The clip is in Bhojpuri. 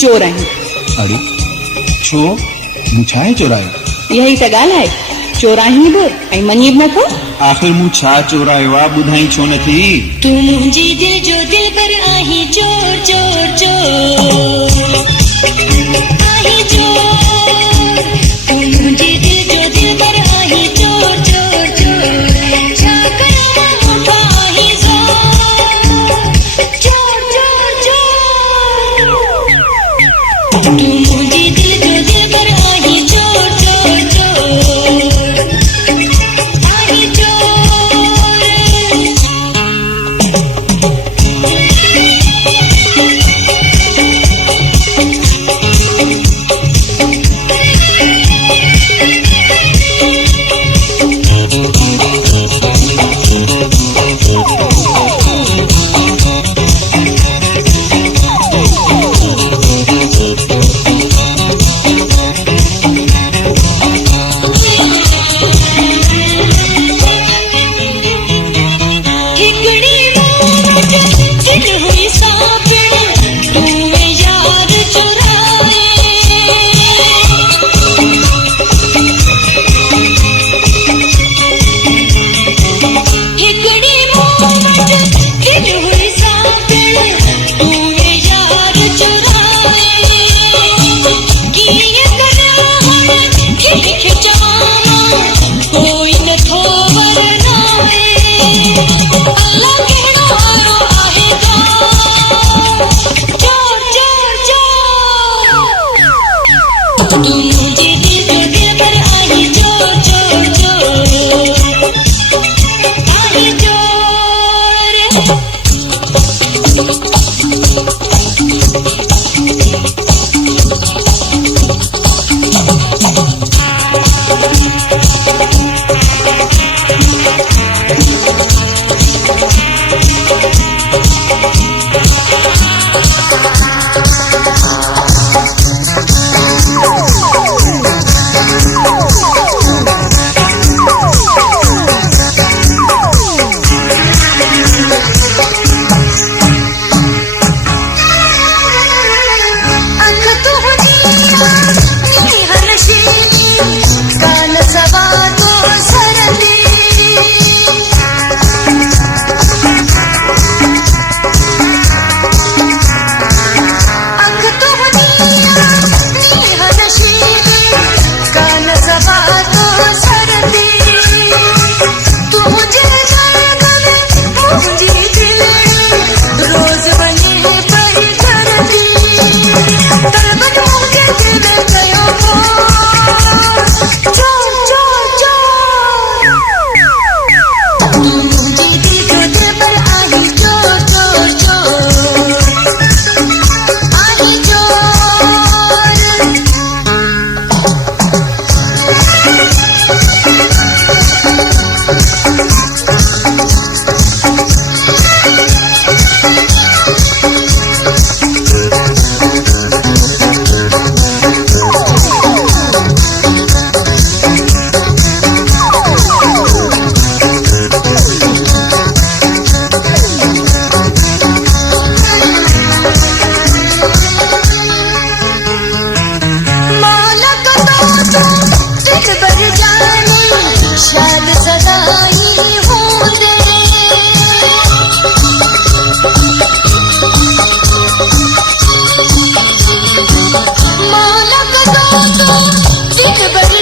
चोर आहीं। अरे छो मूं छाहे चोरायो? यही त ॻाल्हि आहे, चोराहीं बि ऐं मञी बि नथो। आख़िर मूं छा चोरायो आहे ॿुधाई छो नथी? तूं मुंहिंजी दिल जो दिलबर आहीं, चोर चोर चोर आहीं चोर। तूं मुंहिंजी दिल जो दिलबर आहीं, चोर चोर चोर। छा कयां मूंखां आहीं ज़ोर, चोर चोर चोर। तूं मुंहिंजी दिल जो दिलबर आहीं, चोर चोर चोर आहीं चोर। दिलबर